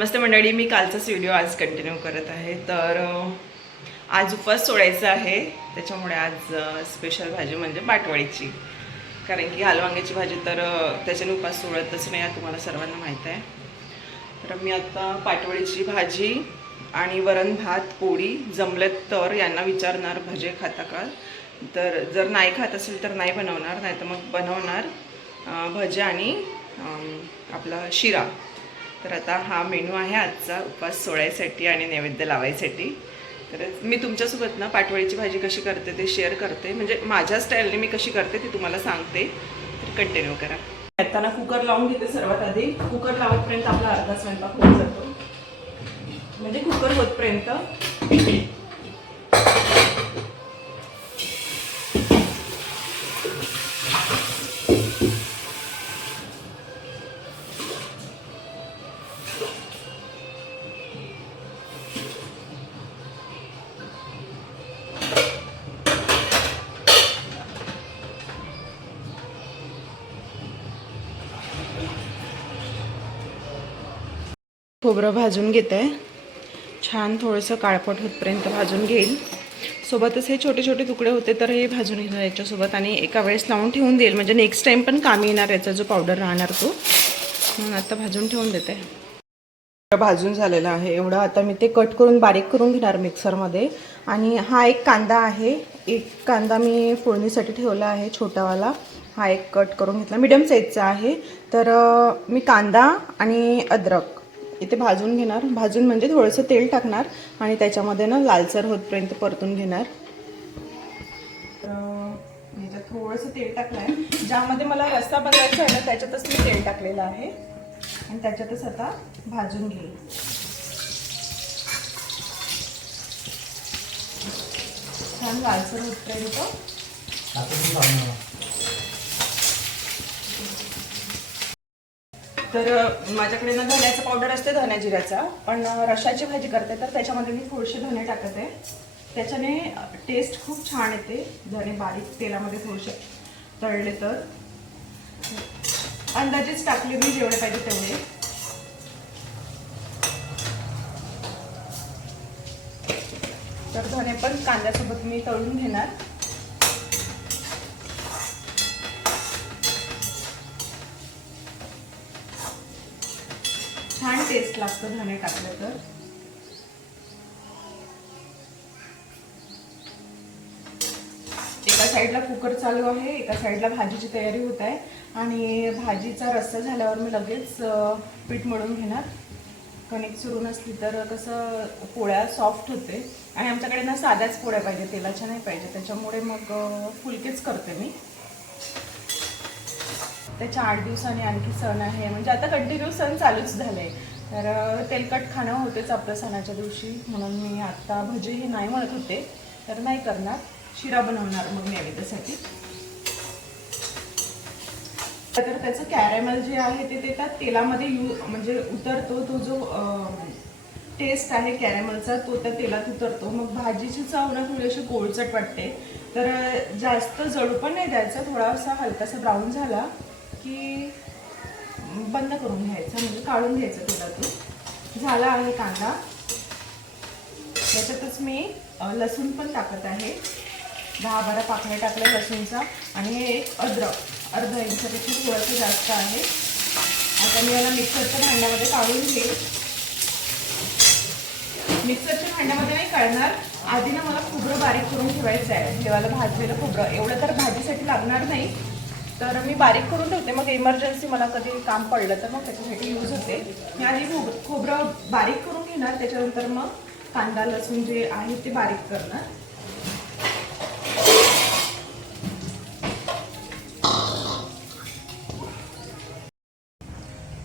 नमस्ते मंडळी, मी कालचाच व्हिडिओ आज कंटिन्यू करत आहे. तर आज उपवास सोडायचा आहे, त्याच्यामुळे आज स्पेशल भाजी म्हणजे पाटवडीची. कारण की आलू वांग्याची भाजी तर त्याच्याने उपवास सोडतच नाही, तुम्हाला सर्वांना माहीत आहे. तर मी आता पाटवडीची भाजी आणि वरण भात पोळी जमलेत तर यांना विचारणार भजे खाता का. तर जर नाही खात असेल तर नाही बनवणार, नाही तर मग बनवणार भजे आणि आपला शिरा. तर आता हा मेनू आहे आजचा उपवास सोडायसाठी आणि नैवेद्य लावायसाठी. तर मी तुमच्यासोबत ना पाटवडीची भाजी कशी करते ते शेअर करते, म्हणजे माझ्या स्टाईलने मी कशी करते ते तुम्हाला सांगते. तर कंटिन्यू करा. आता ना कुकर लावून घेते. सर्वात आधी कुकर लावतपर्यंत आपला अर्धा स्वयंपाक होऊन जातो, म्हणजे कुकर होतपर्यंत. खोबरं भाजून घेत आहे, छान थोडंसं काळपट होतपर्यंत भाजून घेईल. सोबतच हे छोटे छोटे तुकडे होते तर हे भाजून घेणार याच्यासोबत, आणि एका वेळेस लावून ठेवून देईल, म्हणजे नेक्स्ट टाईम पण कामी येणार याचा जो पावडर राहणार तो. म्हणून आता भाजून ठेवून देते. भाजून झालेलं आहे एवढं. आता मी ते कट करून बारीक करून घेणार मिक्सरमध्ये. आणि हा एक कांदा आहे, एक कांदा मी फोडणीसाठी ठेवला आहे छोटावाला, हा एक कट करून घेतला, मीडियम साईजचा आहे. तर मी कांदा आणि अद्रक इथे भाजून घेणार. भाजून म्हणजे थोडंसं तेल टाकणार आणि त्याच्यामध्ये ना लालसर होतपर्यंत परतून घेणार. ह्याच्यात थोडंसं तेल टाकलं आहे, ज्यामध्ये मला रस्सा बनवायचा आहे ना त्याच्यातच मी तेल टाकलेलं आहे, आणि त्याच्यातच आता भाजून घेईल. छान लालसर होतपर्यंत. तर माझ्याकडे ना धण्याचा पावडर असते, धण्या जिऱ्याचा, पण रशाची भाजी करते तर त्याच्यामध्ये मी थोडेसे धणे टाकत आहे. त्याच्याने टेस्ट खूप छान येते. धणे बारीक तेलामध्ये थोडेसे तळले तर. अंदाजेच टाकले मी, जेवढे पाहिजे तेवढे. तर धणे पण कांद्यासोबत मी तळून घेणार. छान टेस्ट लागतं धणे टाकलं तर. एका साईडला कुकर चालू आहे, एका साईडला भाजीची तयारी होत आहे, आणि भाजीचा रस्सा झाल्यावर मी लगेच पीठ मळून घेणार. कणिक सुरून असली तर कसं पोळ्या सॉफ्ट होते, आणि आमच्याकडे ना साध्याच पोळ्या पाहिजे, तेलाच्या नाही पाहिजे, त्याच्यामुळे मग फुलकेच करते मी. त्याच्या 8 दिवसांनी आणखी सण आहे, म्हणजे आता कंटिन्यू सण चालूच झाले, तर तेलकट खाणं होतेच आपलं सणाच्या दिवशी. म्हणून मी आता भजे हे नाही म्हणत होते तर नाही करणार, शिरा बनवणार मग नैवेद्यासाठी. तर त्याचं कॅरेमल जे आहे ते त्या तेलामध्ये म्हणजे उतरतो, तो जो टेस्ट आहे कॅरेमलचा तो त्या तेलात उतरतो. मग भाजीची चव ना थोडी अशी गोळचट वाटते, तर जास्त जळू पण नाही द्यायचा. थोडासा हलकासा ब्राऊन झाला की बंद करून घ्यायचं, म्हणजे काढून घ्यायचं तेलातून. झाला आहे कांदा. त्याच्यातच मी लसूण पण टाकत आहे, 10-12 पाकळ्या टाकल्या लसूणचा, आणि हे एक अद्रक अर्धा इंचापेक्षा थोडंसं जास्त आहे. आता मी याला मिक्सरच्या भांड्यामध्ये काढून घेईल. मिक्सरच्या भांड्यामध्ये नाही काढणार, आधी ना मला खोबरं बारीक करून ठेवायचं आहे. ठेवायला भाजलेलं खोबरं एवढं तर भाजीसाठी लागणार नाही, तर मी बारीक करून ठेवते. मग इमर्जन्सी मला कधी काम पडलं तर मग त्याच्यासाठी यूज होते. मी आधी खोबरं बारीक करून घेणार, त्याच्यानंतर मग कांदा लसूण जे आहे ते बारीक करणार.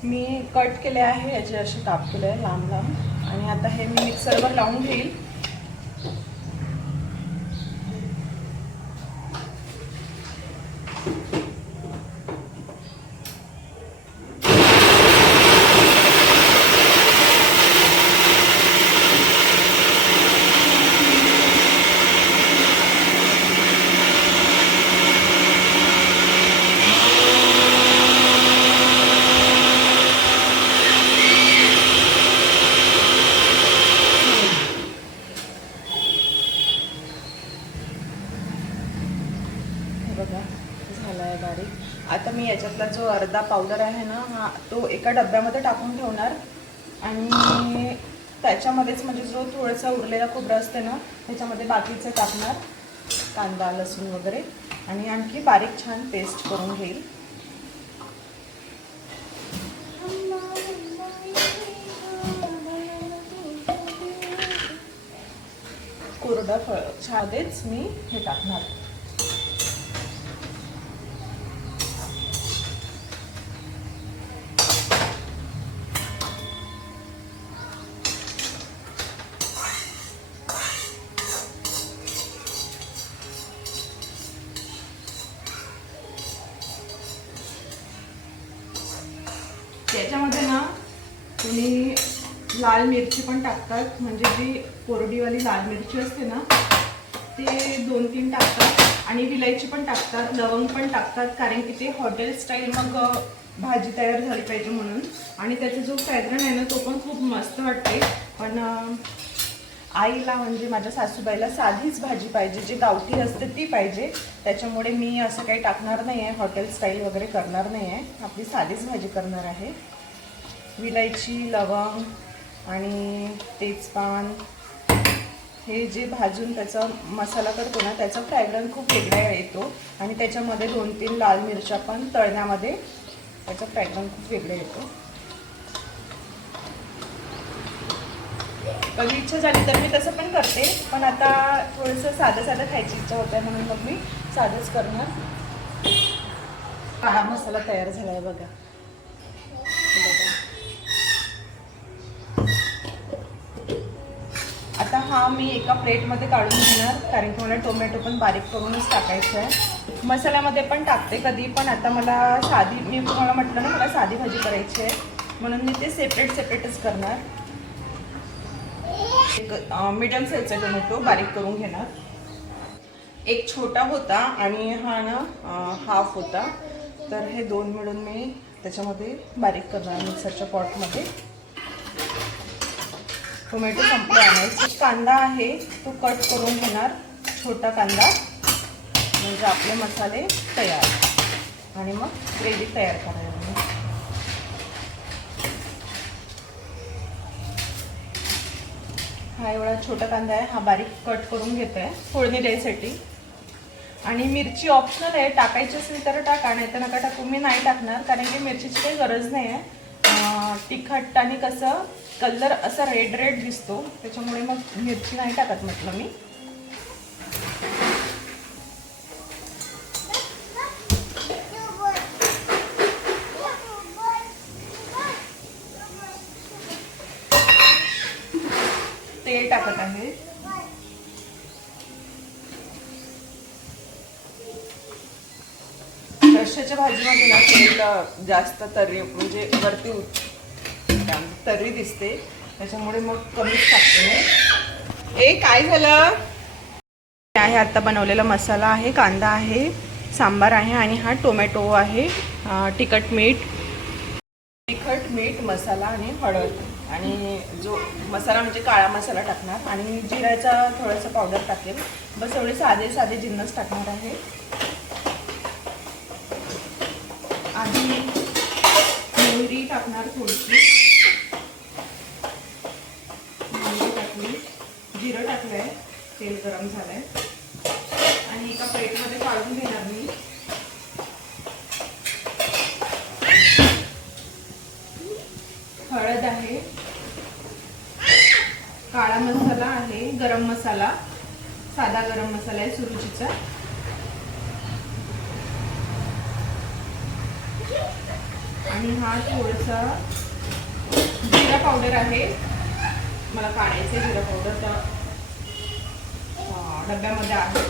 मी कट केले आहे, याचे असे काप केले आहे लांब लांब, आणि आता हे मी मिक्सरवर लावून घेईल. याच्यातला जो अर्धा पावडर आहे ना हा तो एका डब्यामध्ये टाकून ठेवणार आणि त्याच्यामध्येच म्हणजे जो थोडासा उरलेला खोबरं असते ना त्याच्यामध्ये बाकीचं टाकणार, कांदा लसूण वगैरे, आणि आणखी बारीक छान पेस्ट करून घेईल. कोरडा छादेच मी हे टाकणार. त्याच्यामध्ये ना तुम्ही लाल मिरची पण टाकतात, म्हणजे जी कोरडीवाली लाल मिरची असते ना ते 2-3 टाकतात आणि विलायची पण टाकतात, लवंग पण टाकतात, कारण की ते हॉटेल स्टाईल मग भाजी तयार झाली पाहिजे म्हणून. आणि त्याचा जो फ्रॅग्रन्स आहे ना तो पण खूप मस्त वाटते. पण आईला म्हणजे माझ्या सासूबाईला साधीच भाजी पाहिजे, जी गावठी असते ती पाहिजे, त्याच्यामुळे मी असं काही टाकणार नाही आहे, हॉटेल स्टाईल वगैरे करणार नाही आहे, आपली साधीच भाजी करणार आहे. विलायची, लवंग आणि तेजपान हे जे भाजून त्याचा मसाला करतो ना त्याचा फ्रॅग्रन्स खूप वेगळा येतो. आणि त्याच्यामध्ये 2-3 लाल मिरच्या पण तळण्यामध्ये त्याचा फ्रॅग्रन्स खूप वेगळा येतो. कधी इच्छा झाली तर मी तसं पण करते, पण आता थोडंसं साधं साधं खायची इच्छा होते म्हणून मग मी साधंच करणार. काळा मसाला तयार झाला आहे बघा. आता हा मी एका प्लेटमध्ये काढून घेणार, कारण की मला टोमॅटो पण बारीक करूनच टाकायचं आहे. मसाल्यामध्ये पण टाकते कधी, पण आता मला साधी, मी तुम्हाला म्हटलं ना मला साधी भाजी करायची आहे म्हणून मी ते सेपरेटच करणार. एक मीडियम साईजचा टोमॅटो बारीक करून घेणार. एक छोटा होता आणि हा ना हाफ होता, तर हे 2 मिळून मी त्याच्यामध्ये बारीक करणार मिक्सरच्या पॉटमध्ये. टोमॅटो संपले आणायचे. कांदा आहे तो कट करून घेणार, छोटा कांदा, म्हणजे आपले मसाले तयार आणि मग ग्रेव्ही तयार करायला. हा एवढा छोटा कांदा आहे, हा बारीक कट करून घेत आहे फोडणी द्यायसाठी. आणि मिरची ऑप्शनल आहे, टाकायची असेल तर टाका, नाही तर नका टाकू. मी नाही टाकणार कारण की मिरचीची काही गरज नाही आहे. तिखट आणि कसं कलर असा रेड दिसतो, त्याच्यामुळे मग मिरची नाही टाकत म्हटलं मी. तेल टाकत आहे. रश्श्याच्या भाजीमध्ये ना तेल जास्त तर्री म्हणजे वरती तर्री दिसते, त्याच्यामुळे मग कमीच टाकते. ए काय झालं आहे, आता बनवलेला मसाला आहे, कांदा आहे, सांबार आहे आणि हा टोमॅटो आहे. तिखट मीठ मसाला आणि हळद आणि जो मसाला म्हणजे काळा मसाला टाकणार आणि जिऱ्याचा थोडासा पावडर टाकेल. बस एवढे साधे जिन्नस टाकणार आहे. आधी मोहरी टाकणार थोडीशी, मोहरी टाकली, जिरं टाकलं आहे, तेल गरम झालं आहे आणि एका प्लेटमध्ये काढून घेणार मी. हळद आहे, काळा मसाला आहे, गरम मसाला, साधा गरम मसाला आहे सुरुचीचा, आणि हा थोडासा जिरा पावडर आहे, मला काढायचं जिरा पावडर त्या डब्यामध्ये आहे,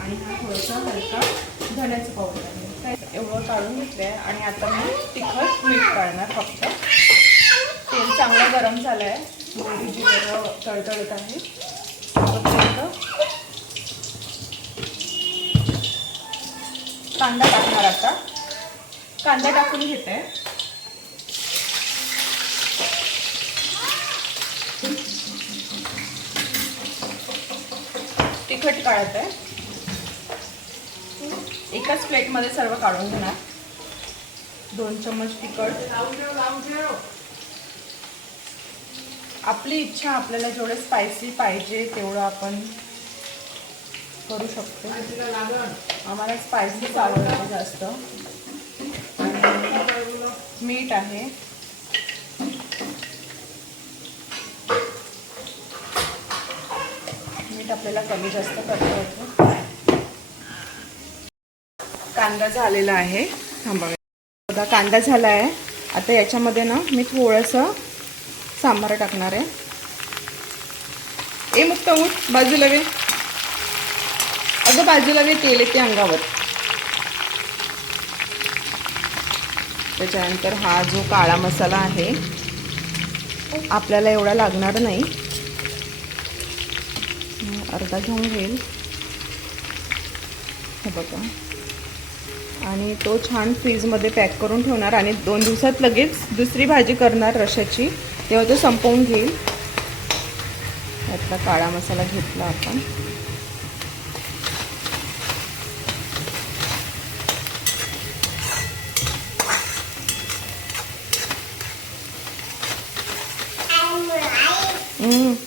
आणि हा थोडासा हलका धण्याचं पावडर आहे. एवढं काढून घेतलं आहे आणि आता मी तिखट मीठ काढणार फक्त. तेल चांगलं गरम झालं आहे, मोहरी जिरं तळतळत आहे. कांदा टाकणार. आता कांदा टाकून घेते. तिखट काढत आहे. 1 एकाच प्लेटमध्ये सर्व काढून घेणार. 2 चम्मच तिखट. आपली इच्छा, आपल्याला जेवढं स्पायसी पाहिजे तेवढं आपण करू शकतो. आम्हाला स्पायसीच आवडतं जास्त. आणि मीठ आहे. मीठ आपल्याला कमी जास्त करता येतं. कांदा झालेला आहे. थांबा बघा, कांदा झाला आहे. आता याच्यामध्ये ना मी थोडंसं सांबार टाकणार आहे. मुक्त उठ, बाजूला वे. अगं बाजूला वे, तेल येते अंगावर. त्याच्यानंतर हा जो काळा मसाला आहे आपल्याला एवढा लागणार नाही, अर्धा घेऊन घेईल. हे बघा. आणि तो छान फ्रीजमध्ये पॅक करून ठेवणार आणि 2 दिवसात लगेच दुसरी भाजी करणार रश्याची, तेव्हा तो संपवून घेईल. यातला काळा मसाला घेतला आपण.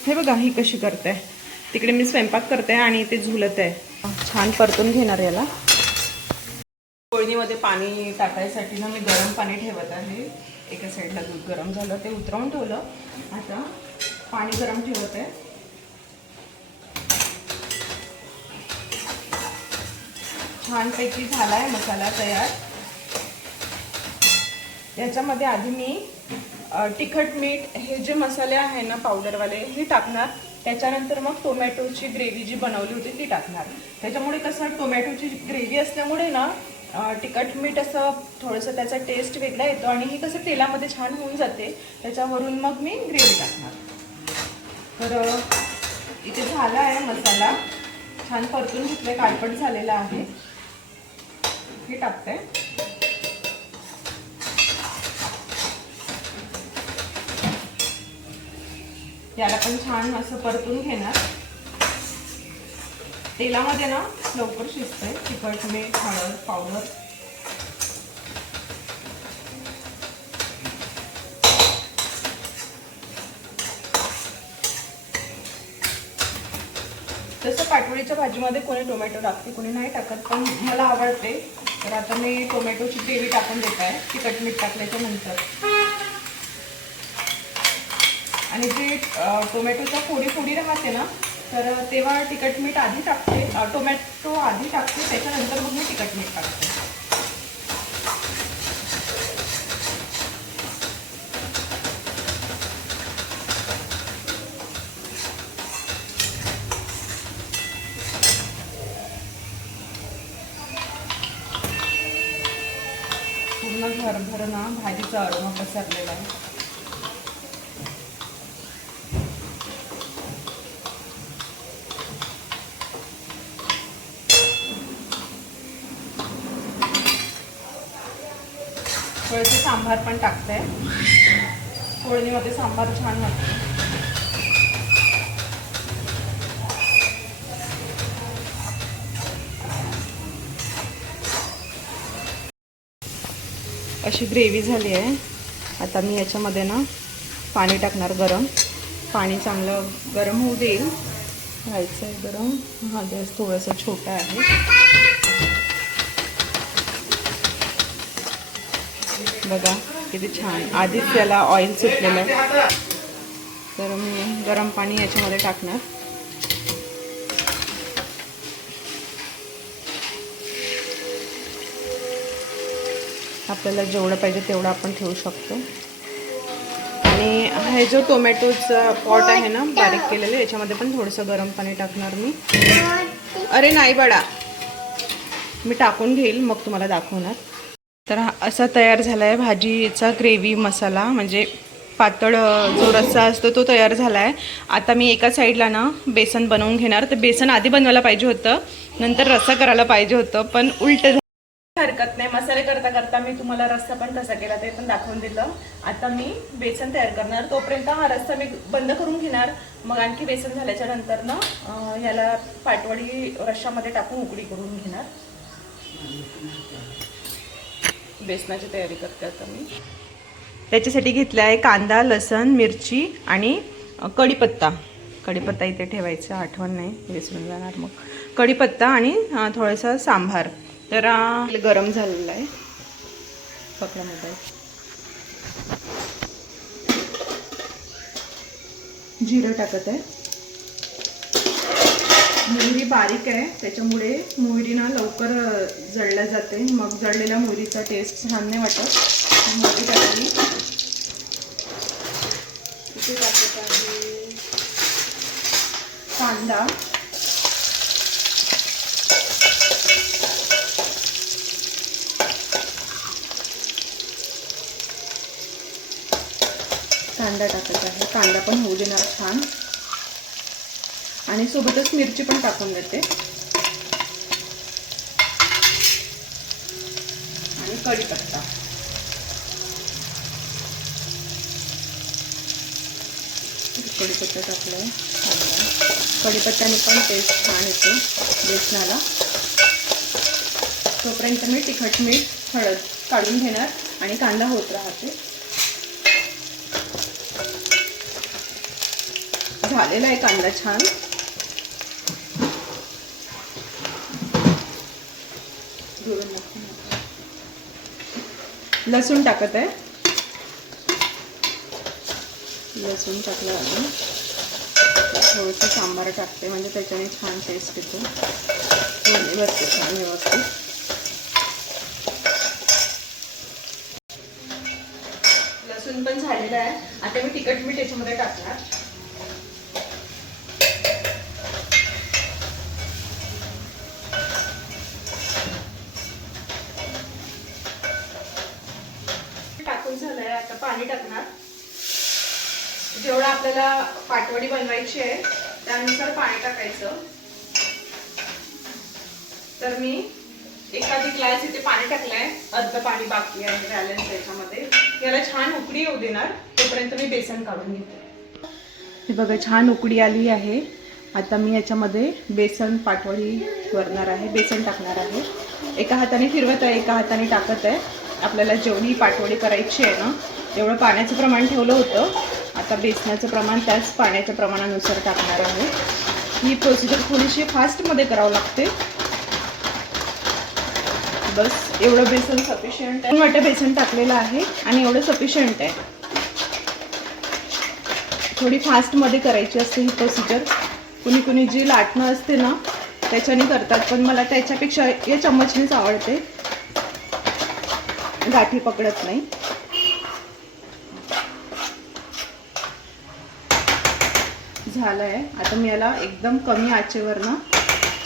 हे बघा ही कशी करते. तिकडे मी स्वयंपाक करते आणि ते झुलत आहे. छान परतून घेणार याला. फोडणीमध्ये पाणी टाकायसाठी ना मी गरम पाणी ठेवत आहे. एका साईडला दूध गरम झालं, ते उतरवून ठेवलं. आता पाणी गरम ठेवत आहे. छानपैकी झाला आहे मसाला तयार. याच्यामध्ये आधी मी तिखट, मीठ, हे जे मसाले आहे ना पावडरवाले, हे टाकणार. त्याच्यानंतर मग टोमॅटोची ग्रेव्ही जी बनवली होती ती टाकणार. त्याच्यामुळे कसं टोमॅटोची ग्रेव्ही असल्यामुळे ना तिखट मीठ असं थोडंसं त्याचा टेस्ट वेगळा येतो आणि हे कसं तेलामध्ये छान होऊन जाते. त्याच्यावरून मग मी ग्रेव्ही टाकणार. तर इथे झाला आहे मसाला, छान परतून घेतलं, काळपट झालेला आहे. हे टाकते. याला पण छान असं परतून घेणार. तेलामध्ये ना लवकर शिजतंय. तिखट, मीठ, हळद पावडर. तसं पाटवडीच्या भाजीमध्ये कोणी टोमॅटो टाकते, कोणी नाही टाकत, पण मला आवडते. तर आता मी टोमॅटोची ग्रेव्ही टाकून देत आहे तिखट मीठ टाकल्याच्या नंतर. आणि जे टोमॅटोचा फोडी राहते ना, तर तेव्हा तिखट मीठ आधी टाकते, टोमॅटो आधी टाकते, त्याच्यानंतर मग मी तिखट मीठ टाकते. पूर्ण घरभर ना भाजीचा अरोमा पसरलेला आहे. थोडेसे सांबार पण टाकते. फोडणीमध्ये सांबार छान वाटतं. अशी ग्रेव्ही झाली आहे. आता मी याच्यामध्ये ना पाणी टाकणार गरम. पाणी चांगलं गरम होऊ देईल. व्हायचं आहे गरम. हा गॅस थोडासा छोटा आहे. बघा किती छान, आधीच त्याला ऑइल सुटलेलं आहे. तर मी गरम पाणी याच्यामध्ये टाकणार. आपल्याला जेवढं पाहिजे तेवढं आपण ठेवू शकतो. आणि हे जो टोमॅटोचा पॉट आहे ना बारीक केलेलं, याच्यामध्ये पण थोडंसं गरम पाणी टाकणार मी. अरे नाही बाळा, मी टाकून घेईल मग तुम्हाला दाखवणार. तर हा असा तयार झाला आहे भाजीचा ग्रेव्ही मसाला, म्हणजे पातळ जो रस्सा असतो तो तयार झाला आहे. आता मी एका साईडला ना बेसन बनवून घेणार. तर बेसन आधी बनवायला पाहिजे होतं, नंतर रस्सा करायला पाहिजे होतं, पण उलट हरकत नाही. मसाले करता करता मी तुम्हाला रस्सा पण कसा केला ते पण दाखवून दिलं. आता मी बेसन तयार करणार. तोपर्यंत हा रस्सा मी बंद करून घेणार. मग आणखी बेसन झाल्याच्या नंतर ना याला पाटवडी रश्श्यामध्ये टाकून उकडी करून घेणार. बेसनाची तयारी करते आता मी. त्याच्यासाठी घेतला आहे कांदा, लसण, मिरची आणि कढीपत्ता. कढीपत्ता इथे ठेवायचा, आठवण नाही, विसरून जाणार मग. कढीपत्ता आणि थोडासा सांबार. तर गरम झालेला आहे पकडामध्ये. जिरं टाकत आहे. मोहरी बारीक आहे त्याच्यामुळे मोहरी ना लवकर जळल्या जाते, मग जळलेल्या मोहरीचा टेस्ट छान नाही वाटत. मोहरी टाकली. इथे टाकत आहे कांदा, टाकत आहे. कांदा पण होऊ देणार छान आणि सोबतच मिरची पण टाकून देते आणि कढीपत्ता. कढीपत्ता टाकलाय. कढीपत्त्याने पण टेस्ट छान येतो बेसनाला. तोपर्यंत मी तिखट, मीठ, हळद काढून घेणार आणि कांदा होत राहते. झालेला आहे कांदा छान. लसूण टाकत आहे. लसूण टाकलं अजून थोडंसं सांबार टाकते, म्हणजे त्याच्याने छान टेस्ट येतो. बसते छान व्यवस्थित. लसूण पण झालेलं आहे. आता मी तिखट मीठ याच्यामध्ये टाकणार. टाकून झालंय. आता पाणी टाकणार. जेवढं आपल्याला पाटवडी बनवायची आहे त्यानुसार पाणी टाकायचं. तर मी एखादी ग्लास इथे पाणी टाकलंय, अर्ध पाणी बाकी आहे बॅलन्स याच्यामध्ये. याला छान उकळी येऊ देणार, तोपर्यंत मी बेसन काढून घेते. हे बघा छान उकळी आली आहे. आता मी याच्यामध्ये बेसन पाटवडी वरणार आहे, बेसन टाकणार आहे. एका हाताने फिरवत आहे, एका हाताने टाकत आहे. आपल्याला जेवढी पाटवडी करायची आहे ना तेवढं पाण्याचं प्रमाण ठेवलं होतं. आता बेसनाचं प्रमाण त्याच पाण्याच्या प्रमाणानुसार टाकणार आहे. ही प्रोसिजर थोडीशी फास्टमध्ये करावं लागते. बस एवढं बेसन सफिशियंट आहे. 2 वाट्या बेसन टाकलेलं आहे आणि एवढं सफिशियंट आहे. थोडी फास्टमध्ये करायची असते ही प्रोसिजर. कुणी कुणी जी लाटणं असते ना त्याच्याने करतात, पण मला त्याच्यापेक्षा या चम्मचनेच आवडते, गाठी पकडत नाही. झालं आहे. आता मी याला एकदम कमी आचेवर ना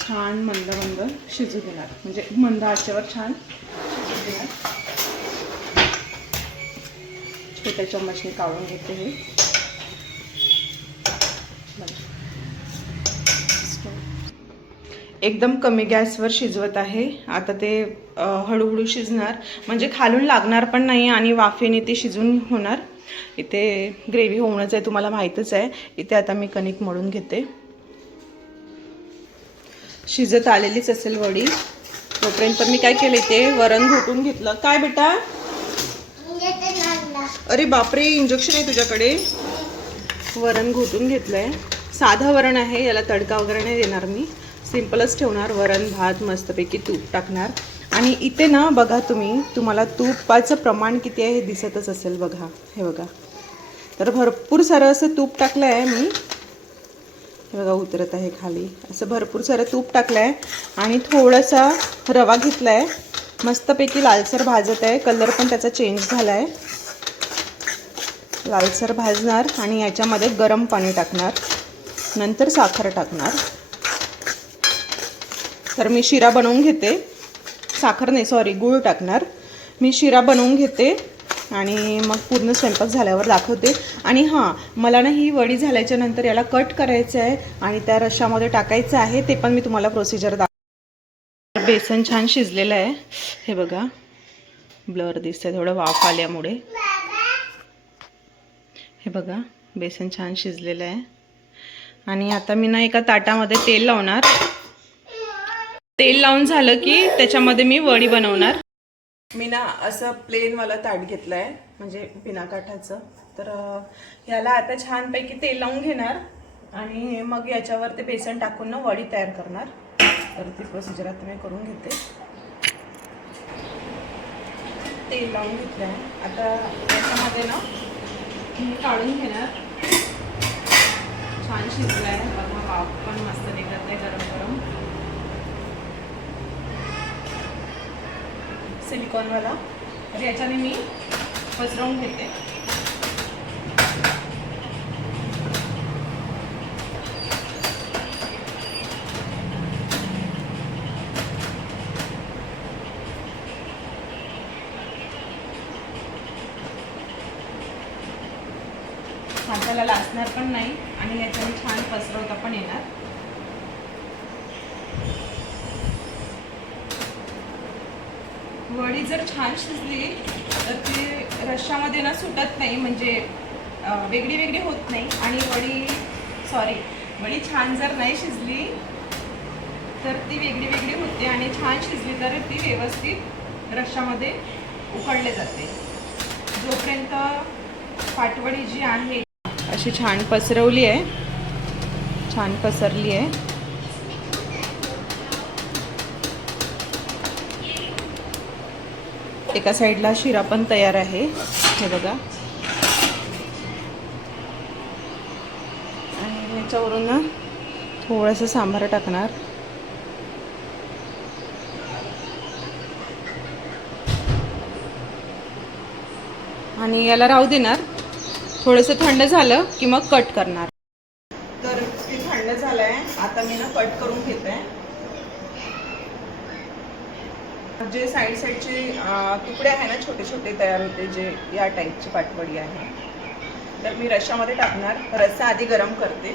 छान मंद मंद शिजू देणार, म्हणजे मंद आचेवर छान शिजू देणार. छोट्या चम्मचने काढून घेते हे. एकदम कमी गॅसवर शिजवत आहे. आता ते हळूहळू शिजणार, म्हणजे खालून लागणार पण नाही आणि वाफेने ते शिजून होणार. इथे ग्रेव्ही होणंच आहे, तुम्हाला माहीतच आहे. इथे आता मी कणिक मळून घेते. शिजत आलेलीच असेल वडी. तोपर्यंत मी काय केले, ते वरण घोटून घेतलं. काय बेटा? अरे बापरे, इंजेक्शन आहे तुझ्याकडे. वरण घोटून घेतलंय. साधं वरण आहे, याला तडका वगैरे नाही देणार मी. सिंपलच ठेवणार. वरण भात मस्तपैकी तूप टाकणार. आणि इथे ना बघा तुम्हाला तुपाचं प्रमाण किती आहे हे दिसतच असेल बघा. हे बघा, तर भरपूर सारं असं तूप टाकलं आहे मी. हे बघा उतरत आहे खाली. असं भरपूर सारं तूप टाकलं आहे आणि थोडासा रवा घेतला आहे. मस्तपैकी लालसर भाजत आहे. कलर पण त्याचा चेंज झाला आहे. लालसर भाजणार आणि याच्यामध्ये गरम पाणी टाकणार, नंतर साखर टाकणार. तर मी शिरा बनवून घेते. साखर नाही, सॉरी, गूळ टाकणार. मी शिरा बनवून घेते आणि मग पूर्ण स्वयंपाक झाल्यावर दाखवते. आणि हां, मला ना ही वडी झाल्याच्या नंतर याला कट करायचं आहे आणि त्या रश्श्यामध्ये टाकायचं आहे. ते पण मी तुम्हाला प्रोसिजर दाखवते. बेसन छान शिजलेलं आहे. हे बघा, ब्लर दिसतंय थोडं वाफ आल्यामुळे. हे बघा, बेसन छान शिजलेलं आहे. आणि आता मी ना एका ताटामध्ये तेल लावणार. तेल लावून झालं की त्याच्यामध्ये मी वडी बनवणार. मी ना असं प्लेनवाला ताट घेतलं आहे, म्हणजे बिना काठाचं. तर ह्याला आता छानपैकी तेल लावून घेणार आणि मग याच्यावर ते बेसन टाकून ना वडी तयार करणार. तर ती प्रोसिजर आता मी करून घेते. तेल लावून घेतलं आहे. आता याच्यामध्ये ना मी काढून घेणार. छान शिजलं आहे बघा, वाफ पण मस्त निघत आहे गरम गरम. सिलिकॉनवाला. तर याच्याने मी पसरवून घेते. हाताला लासणार पण नाही आणि याच्याने छान पसरवता पण येणार. वडी जर छान शिजली तर ती रश्श्यामध्ये ना सुटत नाही, म्हणजे वेगळी वेगळी होत नाही. आणि वडी छान जर नाही शिजली तर ती वेगळी वेगळी होते आणि छान शिजली तर ती व्यवस्थित रश्श्यामध्ये उकडले जाते. जोपर्यंत पाटवडी जी आहे अशी छान पसरवली आहे, छान पसरली आहे. एका साईडला शिरा पण तयार आहे, हे बघा. आणि याच्यावरून ना थोडंसं सांबार टाकणार. आणि याला राहू देणार. थोडंसं थंड झालं की मग कट करणार. तर ते थंड झालंय, आता मी ना कट करून घेते. जे साईडचे तुकडे आहे ना, छोटे छोटे तयार होते, जे या टाईपची पाटवडी आहे. तर मी रश्श्यामध्ये टाकणार. रस्सा आधी गरम करते.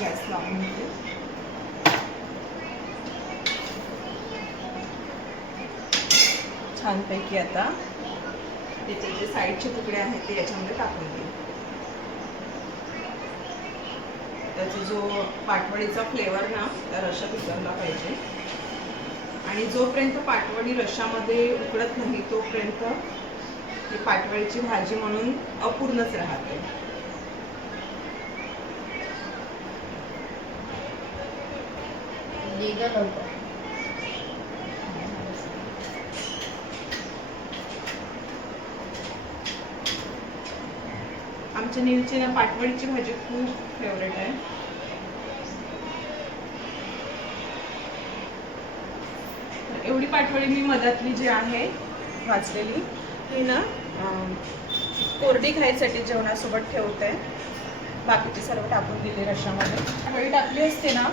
गॅस लावून घेते. छानपैकी आता त्याचे जे साईडचे तुकडे आहेत ते याच्यामध्ये टाकून देईल. त्याचा जो पाटवडीचा फ्लेवर ना त्या रश्श्यात उतरला पाहिजे. आणि जोपर्यंत पाटवडी रश्श्यामध्ये उकडत नाही तोपर्यंत ही पाटवडीची भाजी म्हणून अपूर्णच राहते. आमच्या नीलची ना पाटवडीची भाजी खूप फेवरेट आहे. एवढी पाटवडी मी मधातली जी आहे वाचलेली ही ना कोरडी खायसाठी जेवणासोबत ठेवते. बाकीचे सर्व टाकून दिले रश्श्यामध्ये. पाटवडी टाकली असते ना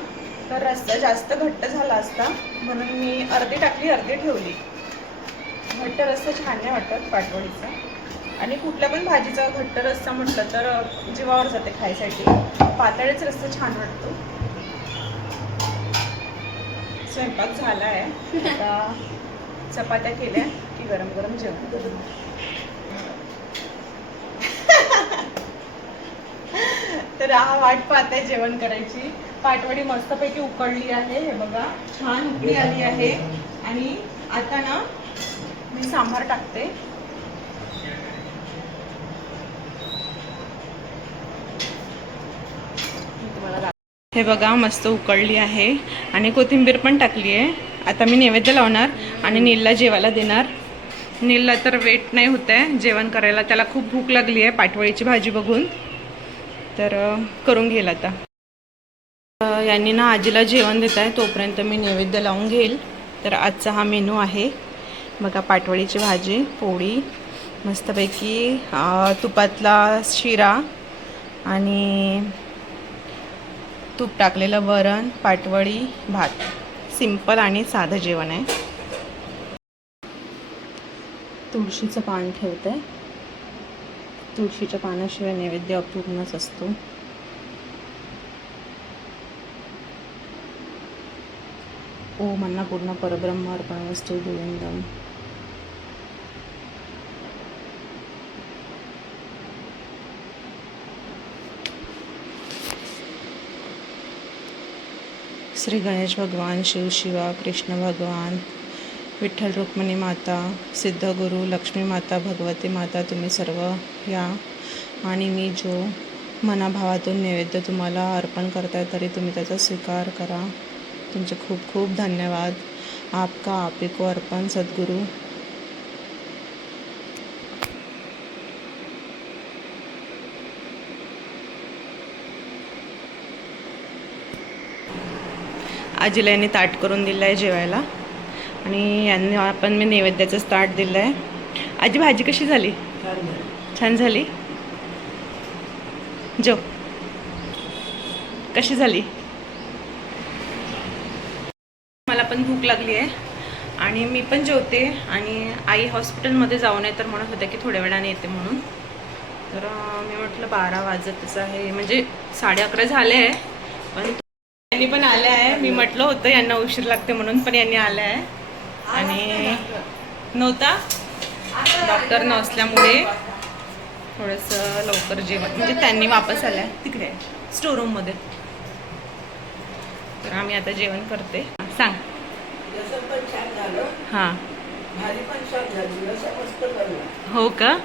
तर रस्सा जास्त घट्ट झाला असता, म्हणून मी अर्धी टाकली, अर्धी ठेवली. घट्ट रस्सा छान नाही वाटत पाटवडीचा. आणि कुठल्या पण भाजीचा घट्ट रस्सा म्हटलं तर जीवावर जाते खायसाठी. पातळच रस्सा छान वाटतो. स्वयंपाक झाला आहे. आता चपात्या केल्या की गरम गरम जेवण करू. तर वाट पाहते जेवण करायची. पाटवडी मस्तपैकी उकडली आहे, हे बघा छान उकळी आली आहे. आणि आता ना मी सांबार टाकते. हे बघा मस्त उकळली आहे आणि कोथिंबीर पण टाकली आहे. आता मी नैवेद्य लावणार आणि नीलला जेवायला देणार. नीलला तर वेट नाही होत आहे जेवण करायला, त्याला खूप भूक लागली आहे पाटवडीची भाजी बघून. तर करून घेईल आता. यांनी ना आजीला जेवण देत आहे, तोपर्यंत मी नैवेद्य लावून घेईल. तर आजचा हा मेनू आहे बघा, पाटवडीची भाजी, पोळी, मस्तपैकी तुपातला शिरा आणि तूप टाकलेलं वरण, पाटवडी, भात. सिंपल आणि साधं जेवण आहे. तुळशीचं पान ठेवते. तुळशीच्या पानाशिवाय नैवेद्य अपूर्णच असतो. ओम अन्नपूर्णा परब्रह्म अर्पणमस्तु गोविंदम. श्री गणेश भगवान, शिवा, कृष्ण भगवान, विठ्ठल रुक्मिणी माता, सिद्धगुरु, लक्ष्मी माता, भगवती माता, तुम्ही सर्व या. आणि मी जो मनाभावातून नैवेद्य तुम्हाला अर्पण करताय तरी तुम्ही त्याचा स्वीकार करा. तुमचे खूप खूप धन्यवाद. आपका आपी को अर्पण सद्गुरु. आजीला यांनी ताट करून दिलं आहे जेवायला आणि यांना पण मी नैवेद्याचं ताट दिलं आहे. आजी भाजी कशी झाली? छान झाली. जो कशी झाली? मला पण भूक लागली आहे आणि मी पण जेवते. आणि आई हॉस्पिटलमध्ये जाऊ नये तर म्हणत होत्या की थोड्या वेळाने येते म्हणून. तर मी म्हटलं 12 वाजतच आहे, म्हणजे 11:30 झाले आहे. पण यांनी पण आले आहे. मी म्हटलं होतं यांना उशीर लागते म्हणून, पण यांनी आलं आहे. आणि नव्हता डॉक्टर नसल्यामुळे थोडंसं लवकर जेवण, म्हणजे त्यांनी वापस आल्या तिकडे स्टोरूममध्ये. तर आम्ही आता जेवण करते. सांग. हां, हो का?